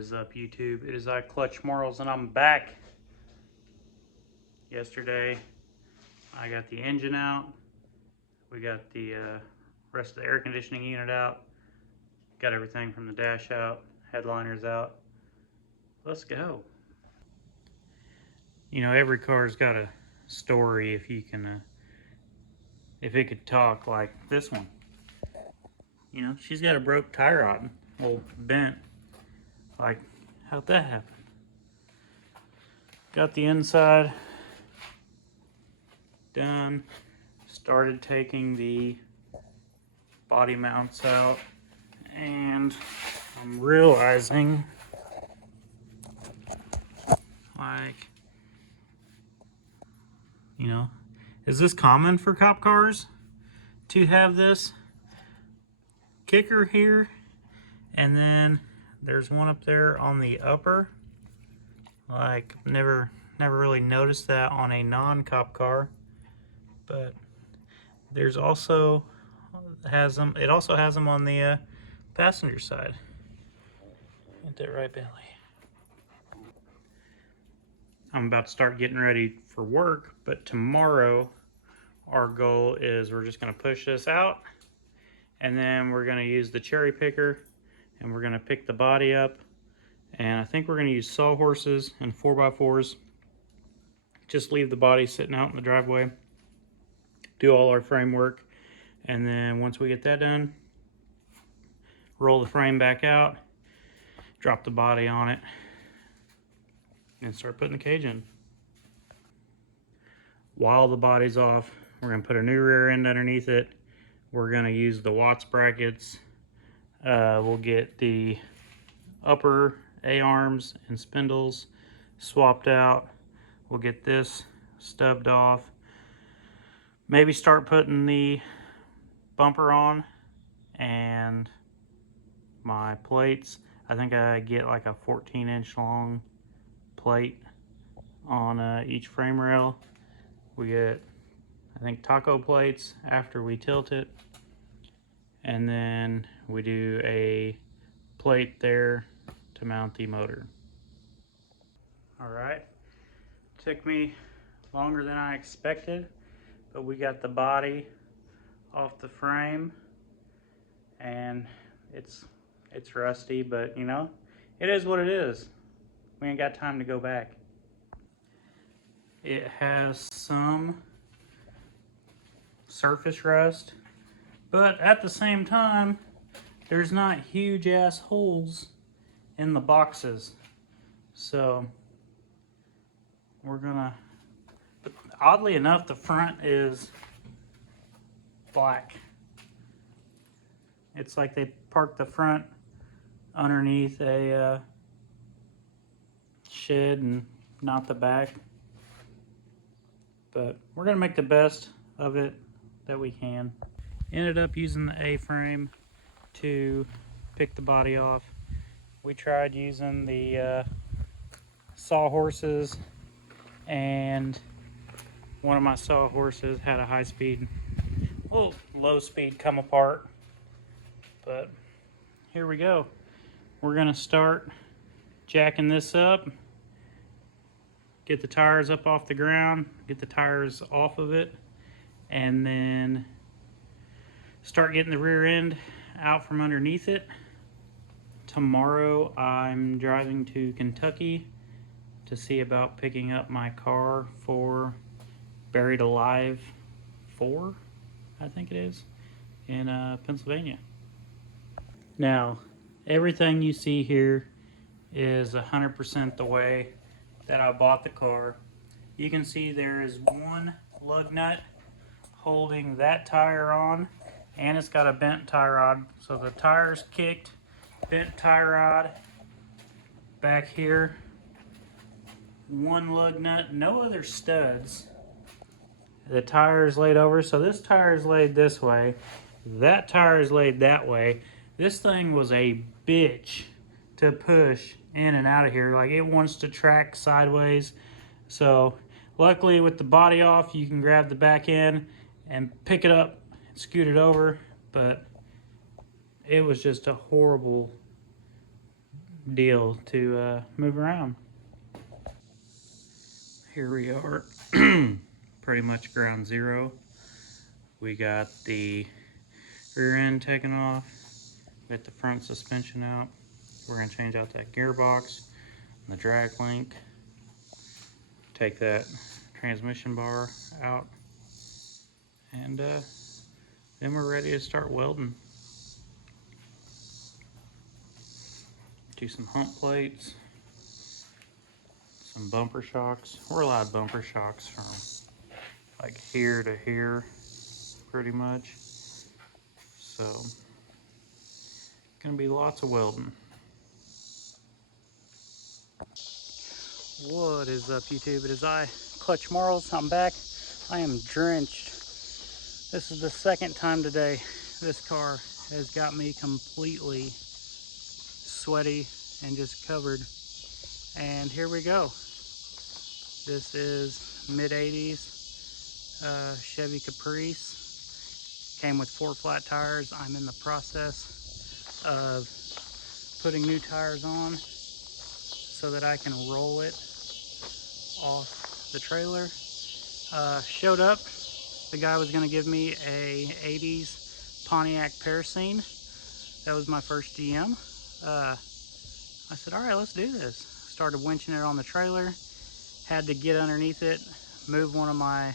is up, YouTube? It is I, Clutch Marles, and I'm back. Yesterday, I got the engine out. We got the rest of the air conditioning unit out. Got everything from the dash out, headliners out. Let's go. You know, every car's got a story if you can, if it could talk, like this one. You know, she's got a broke tie rod, well, bent. Like, how'd that happen? Got the inside done. Started taking the body mounts out, and I'm realizing, like, you know, is this common for cop cars to have this kicker here, and then there's one up there on the upper? Like, never really noticed that on a non-cop car, but there's also it also has them on the passenger side. Ain't that right, Billy? I'm about to start getting ready for work, but tomorrow our goal is we're just going to push this out, and then we're going to use the cherry picker, and we're going to pick the body up, and I think we're going to use sawhorses and 4x4s. Just leave the body sitting out in the driveway, do all our framework, and then once we get that done, roll the frame back out, drop the body on it, and start putting the cage in. While the body's off, we're going to put a new rear end underneath it. We're going to use the Watts brackets. We'll get the upper A-arms and spindles swapped out. We'll get this stubbed off. Maybe start putting the bumper on and my plates. I think I get like a 14-inch long plate on each frame rail. We get, I think, taco plates after we tilt it, and then we do a plate there to mount the motor. All right, took me longer than I expected, but we got the body off the frame, and it's rusty, but you know, it is what it is. We ain't got time to go back. It has some surface rust, but at the same time, there's not huge ass holes in the boxes. So we're gonna, but oddly enough, the front is black. It's like they parked the front underneath a shed and not the back. But we're gonna make the best of it that we can. Ended up using the A-frame to pick the body off. We tried using the sawhorses, and one of my sawhorses had a high speed, well, low speed come apart. But here we go. We're gonna start jacking this up, get the tires up off the ground, get the tires off of it, and then start getting the rear end out from underneath it. Tomorrow I'm driving to Kentucky to see about picking up my car for Buried Alive 4, I think it is, in Pennsylvania. Now, everything you see here is 100% the way that I bought the car. You can see there is one lug nut holding that tire on, and it's got a bent tie rod. So the tire's kicked, bent tie rod back here, one lug nut, no other studs. The tire is laid over, so this tire is laid this way, that tire is laid that way. This thing was a bitch to push in and out of here. Like, it wants to track sideways. So luckily with the body off, you can grab the back end and pick it up and scoot it over. But it was just a horrible deal to move around. Here we are, pretty much ground zero. We got the rear end taken off, got the front suspension out. We're gonna change out that gearbox, the drag link, take that transmission bar out, and then we're ready to start welding. Do some hump plates, some bumper shocks. We're allowed bumper shocks from like here to here, pretty much. So, gonna be lots of welding. What is up, YouTube? It is I, Clutch Marles. I'm back. I am drenched. This is the second time today this car has got me completely sweaty and just covered. And here we go. This is mid-80s Chevy Caprice. Came with 4 flat tires. I'm in the process of putting new tires on so that I can roll it off the trailer. Showed up. The guy was going to give me a 80s Pontiac Paracine. That was my first GM. I said, all right, let's do this. Started winching it on the trailer. Had to get underneath it, move one of my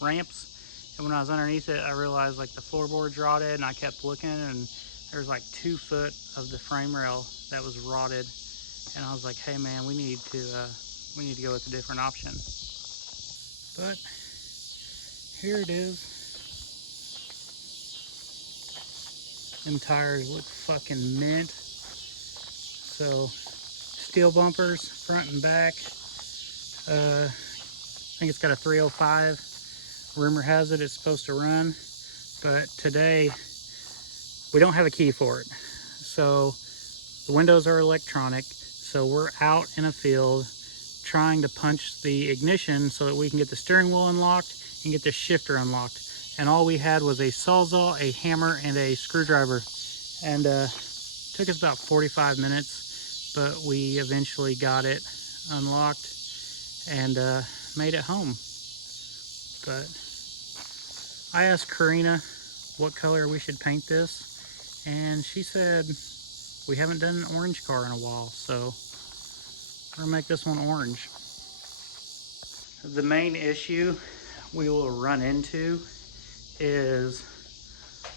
ramps. And when I was underneath it, I realized like the floorboard's rotted, and I kept looking, and there's like 2 foot of the frame rail that was rotted. And I was like, hey man, we need to go with a different option. But here it is. Them tires look fucking mint. So steel bumpers, front and back. I think it's got a 305. Rumor has it it's supposed to run, but today we don't have a key for it. So the windows are electronic. So we're out in a field trying to punch the ignition so that we can get the steering wheel unlocked and get the shifter unlocked. And all we had was a sawzall, a hammer, and a screwdriver. And took us about 45 minutes, but we eventually got it unlocked and made it home. But I asked Karina what color we should paint this, and she said we haven't done an orange car in a while, so we're gonna make this one orange. The main issue we will run into is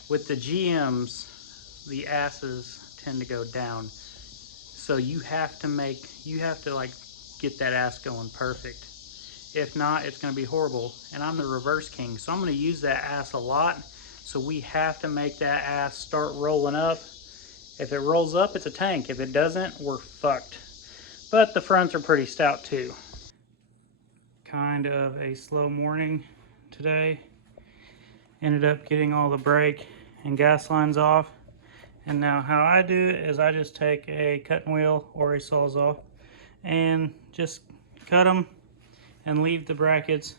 with the GMs, the asses tend to go down. So you have to like get that ass going perfect. If not, it's gonna be horrible. And I'm the reverse king, so I'm gonna use that ass a lot. So we have to make that ass start rolling up. If it rolls up, it's a tank. If it doesn't, we're fucked. But the fronts are pretty stout too. Kind of a slow morning today. Ended up getting all the brake and gas lines off. And now how I do it is I just take a cutting wheel or a sawzall and just cut them and leave the brackets.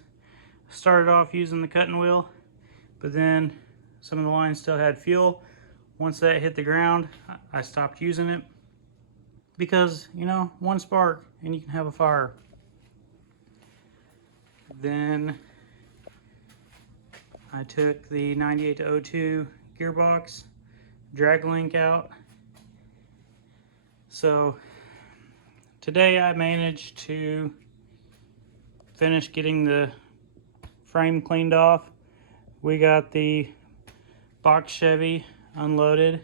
Started off using the cutting wheel, but then some of the lines still had fuel. Once that hit the ground, I stopped using it because, you know, one spark and you can have a fire. Then I took the 98 to 02 gearbox, drag link out. So today I managed to finish getting the frame cleaned off. We got the box Chevy unloaded.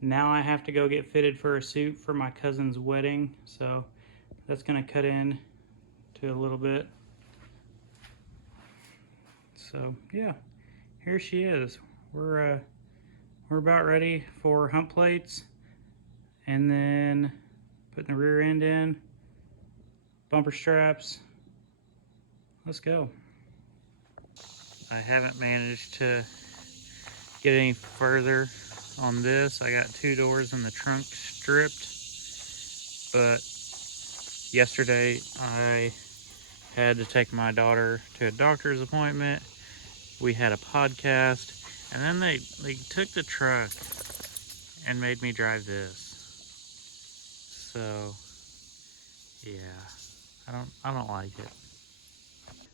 Now I have to go get fitted for a suit for my cousin's wedding, so that's gonna cut in to a little bit. So yeah, here she is. We're about ready for hump plates, and then putting the rear end in, bumper straps. Let's go. I haven't managed to get any further on this. I got 2 doors in the trunk stripped, but yesterday I had to take my daughter to a doctor's appointment. We had a podcast, and then they took the truck and made me drive this. So yeah, I don't like it.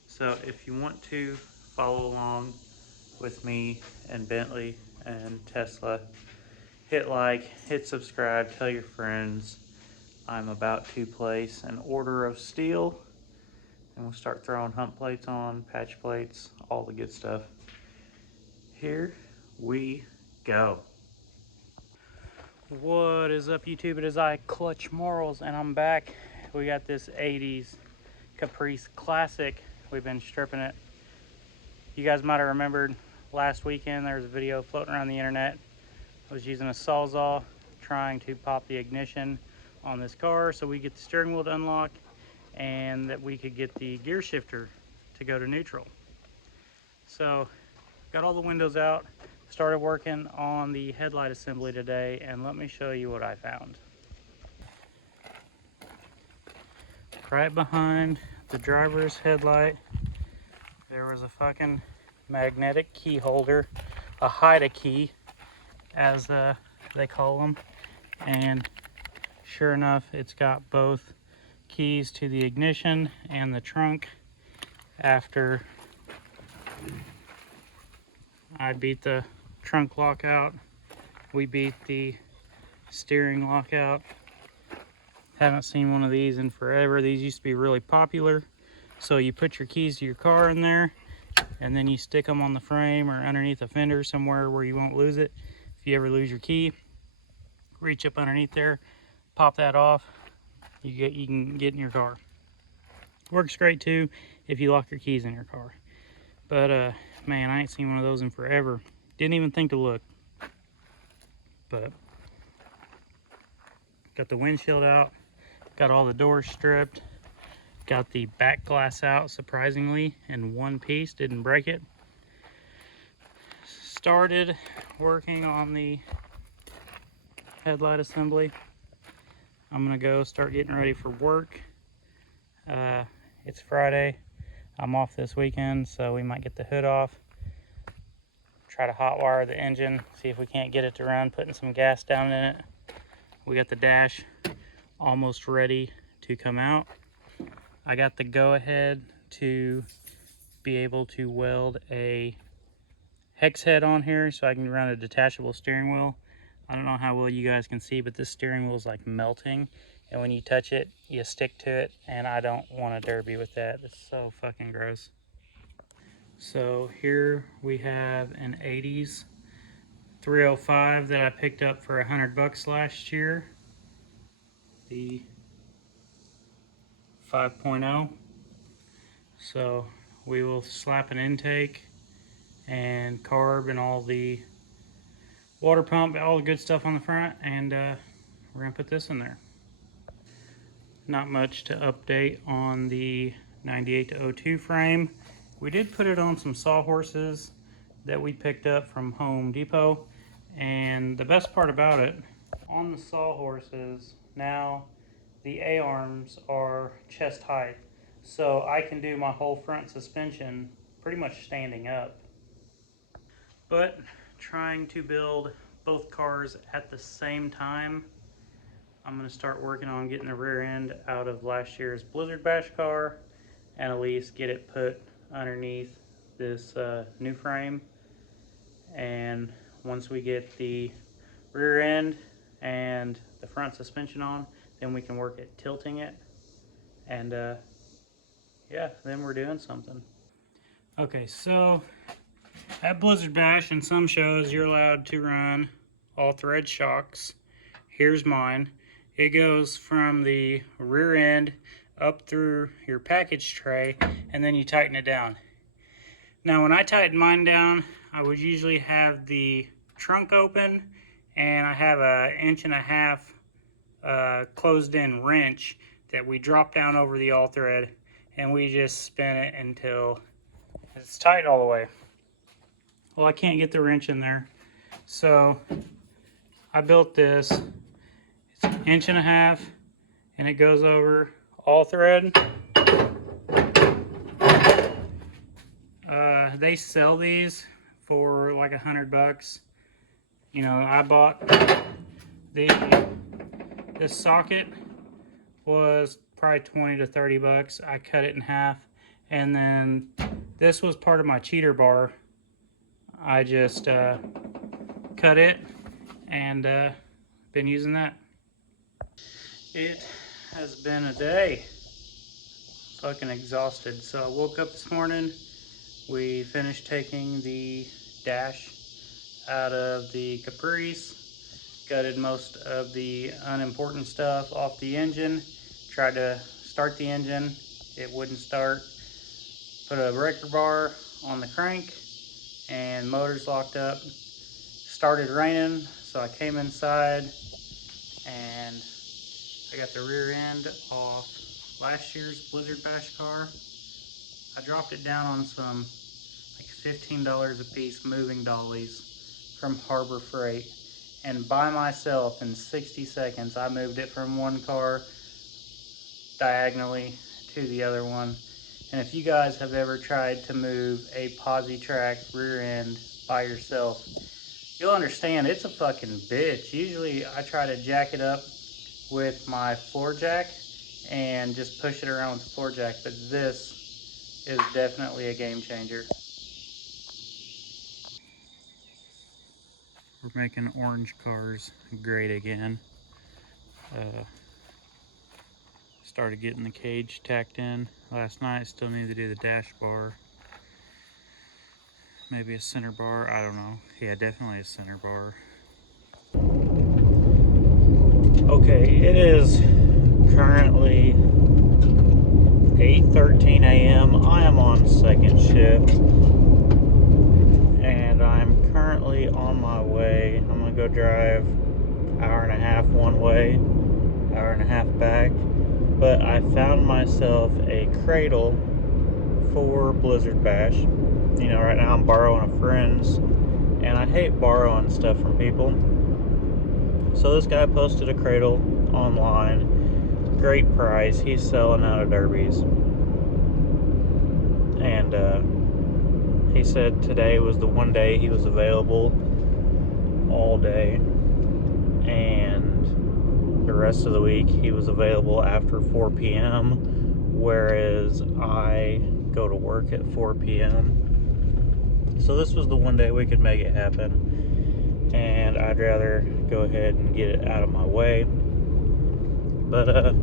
So if you want to follow along with me and Bentley and Tesla, hit like, hit subscribe, tell your friends. I'm about to place an order of steel, and we'll start throwing hump plates on, patch plates, all the good stuff. Here we go. What is up, YouTube? It is I, Clutch Marles, and I'm back. We got this 80s Caprice Classic. We've been stripping it. You guys might have remembered last weekend there was a video floating around the internet. I was using a Sawzall trying to pop the ignition on this car so we get the steering wheel to unlock and that we could get the gear shifter to go to neutral. So got all the windows out, started working on the headlight assembly today, and let me show you what I found. Right behind the driver's headlight, there was a fucking magnetic key holder, a hide key, as they call them, and sure enough, it's got both keys to the ignition and the trunk. After I beat the trunk lock out, we beat the steering lock out. Haven't seen one of these in forever. These used to be really popular. So you put your keys to your car in there, and then you stick them on the frame or underneath a fender somewhere where you won't lose it. If you ever lose your key, reach up underneath there, pop that off, you can get in your car. Works great too if you lock your keys in your car. But man, I ain't seen one of those in forever. Didn't even think to look. But got the windshield out, got all the doors stripped, got the back glass out surprisingly in one piece, didn't break it. Started working on the headlight assembly. I'm gonna go start getting ready for work. It's Friday. I'm off this weekend, so we might get the hood off. Try to hot wire the engine, see if we can't get it to run, putting some gas down in it. We got the dash almost ready to come out. I got the go-ahead to be able to weld a hex head on here so I can run a detachable steering wheel. I don't know how well you guys can see, but this steering wheel is like melting, and when you touch it, you stick to it, and I don't want a derby with that. It's so fucking gross. So here we have an 80s 305 that I picked up for $100 last year. The 5.0. So we will slap an intake and carb and all the water pump, all the good stuff on the front, and we're gonna put this in there. Not much to update on the 98-02 frame. We did put it on some sawhorses that we picked up from Home Depot, and the best part about it, on the sawhorses now the A-arms are chest height, so I can do my whole front suspension pretty much standing up. But trying to build both cars at the same time, I'm going to start working on getting the rear end out of last year's Blizzard Bash car and at least get it put underneath this new frame. And once we get the rear end and the front suspension on, then we can work at tilting it. And yeah, then we're doing something. Okay, so at Blizzard Bash and some shows you're allowed to run all thread shocks. Here's mine. It goes from the rear end up through your package tray, and then you tighten it down. Now when I tighten mine down, I would usually have the trunk open, and I have an 1.5 inch closed in wrench that we drop down over the all thread, and we just spin it until it's tight all the way. Well, I can't get the wrench in there, so I built this. It's 1.5 inches, and it goes over all thread. They sell these for like $100. You know, I bought this socket was probably 20 to 30 bucks. I cut it in half, and then this was part of my cheater bar. I just cut it and been using that. It has been a day. Fucking exhausted. So I woke up this morning. We finished taking the dash out of the Caprice, gutted most of the unimportant stuff off the engine, tried to start the engine, it wouldn't start, put a breaker bar on the crank and motors locked up. Started raining, so I came inside and I got the rear end off last year's Blizzard Bash car. I dropped it down on some like $15 a piece moving dollies from Harbor Freight, and by myself in 60 seconds I moved it from one car diagonally to the other one. And if you guys have ever tried to move a posi-track rear end by yourself, you'll understand it's a fucking bitch. Usually I try to jack it up with my floor jack and just push it around with the floor jack, but this is definitely a game changer. We're making orange cars great again. Started getting the cage tacked in last night. Still need to do the dash bar. Maybe a center bar, I don't know. Yeah, definitely a center bar. Okay, it is currently 8:13 a.m. I am on second shift and I'm currently on my way. I'm gonna go drive hour and a half one way, hour and a half back. But I found myself a cradle for Blizzard Bash. You know, right now I'm borrowing a friend's, and I hate borrowing stuff from people. So this guy posted a cradle online, great price. He's selling out of Derby's, and he said today was the one day he was available all day, and the rest of the week he was available after 4 p.m. whereas I go to work at 4 p.m. So this was the one day we could make it happen, and I'd rather go ahead and get it out of my way. But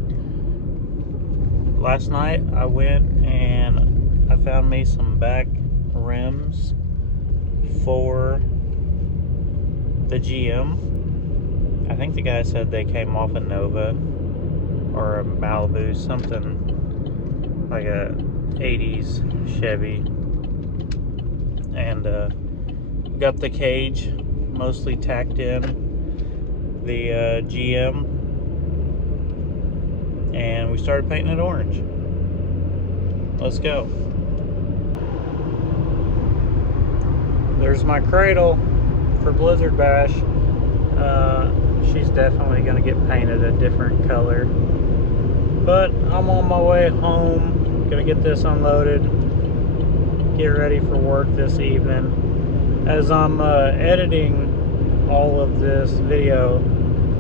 last night I went and I found me some back rims for the GM. I think the guy said they came off a Nova or a Malibu, something like a 80s Chevy. And got the cage mostly tacked in the GM, and we started painting it orange. Let's go. There's my cradle for Blizzard Bash. She's definitely gonna get painted a different color, but I'm on my way home, gonna get this unloaded, get ready for work this evening. As I'm editing all of this video,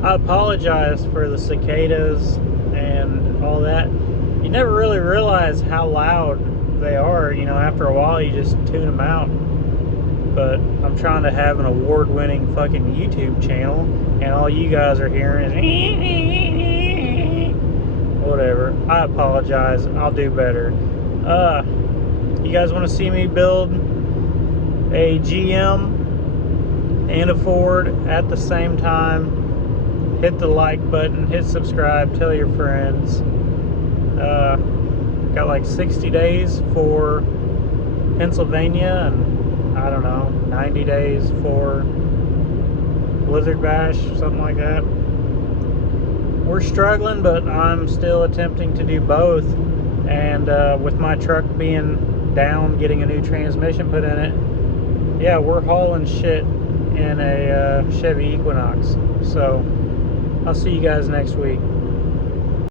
I apologize for the cicadas and all that. You never really realize how loud they are, you know, after a while you just tune them out. But I'm trying to have an award-winning fucking YouTube channel, and all you guys are hearing is whatever. I apologize. I'll do better. You guys want to see me build a GM and a Ford at the same time? Hit the like button, hit subscribe, tell your friends. Got like 60 days for Pennsylvania, and I don't know, 90 days for Blizzard Bash, something like that. We're struggling, but I'm still attempting to do both. And with my truck being down, getting a new transmission put in it, yeah, we're hauling shit in a Chevy Equinox. So I'll see you guys next week.